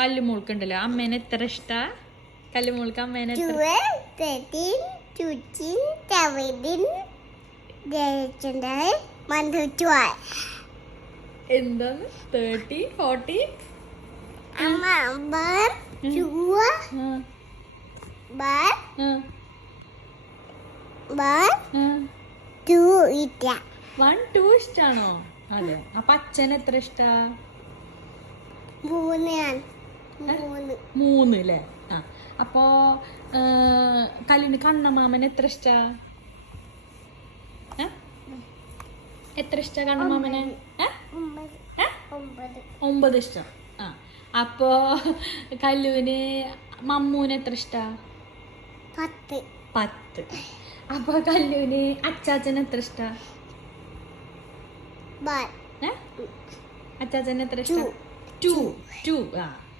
കല്ലുമോൾക്കുണ്ടല്ലോ അമ്മേനെ എത്ര ഇഷ്ടാ? കല്ലുമോൾക്ക് അമ്മേനെ എത്ര? 12, 13, 14, 17, 12. എന്താണ് 30, 40? അമ്മ 2 ഇല്ല. 1, 2 ഇഷ്ടാണോ? അതെ. അപ്പൊ അച്ഛൻ എത്ര ഇഷ്ടാ? 3 അല്ലേ? ആ അപ്പോ കല്ലിന് കണ്ണമാമൻ എത്ര ഇഷ്ടാ? എത്ര ഇഷ്ടാ കണ്ണമാമനെ? 9 ഇഷ്ടം. ആ അപ്പോ കല്ലുവിന് മമ്മൂന് എത്ര ഇഷ്ടാ? 10. അപ്പൊ കല്ലുവിന് അച്ചാച്ചൻ എത്ര ഇഷ്ടാ? അച്ചാച്ചൻ എത്ര ഇഷ്ടം? 2. ആ